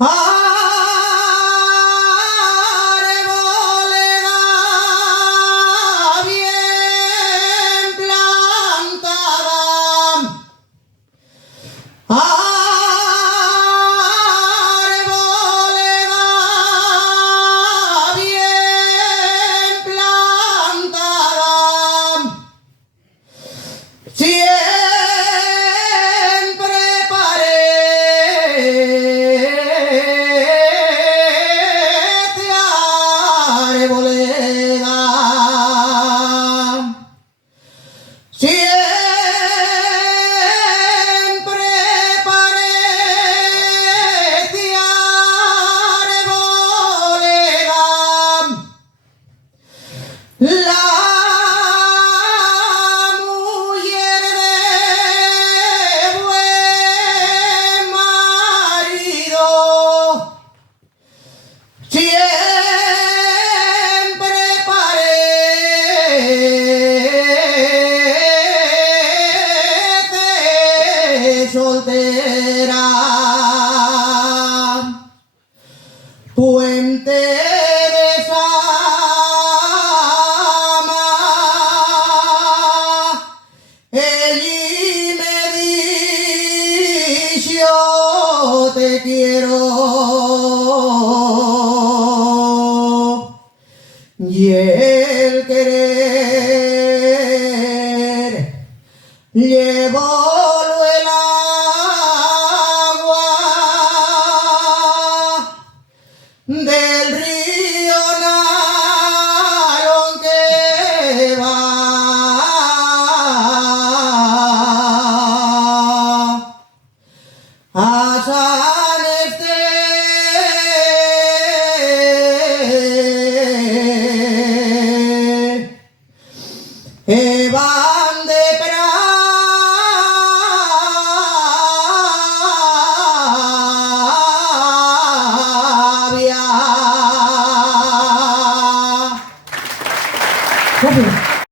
Arboleda bien plantada, arboleda bien plantada, siempre parece arboleda, siempre parece arboleda, la mujer de buen marido, siempre parece soltera. Puente de Sama, ella me dice yo te quiero, y el querer llevó el agua del río Nalón que va a San Esteban.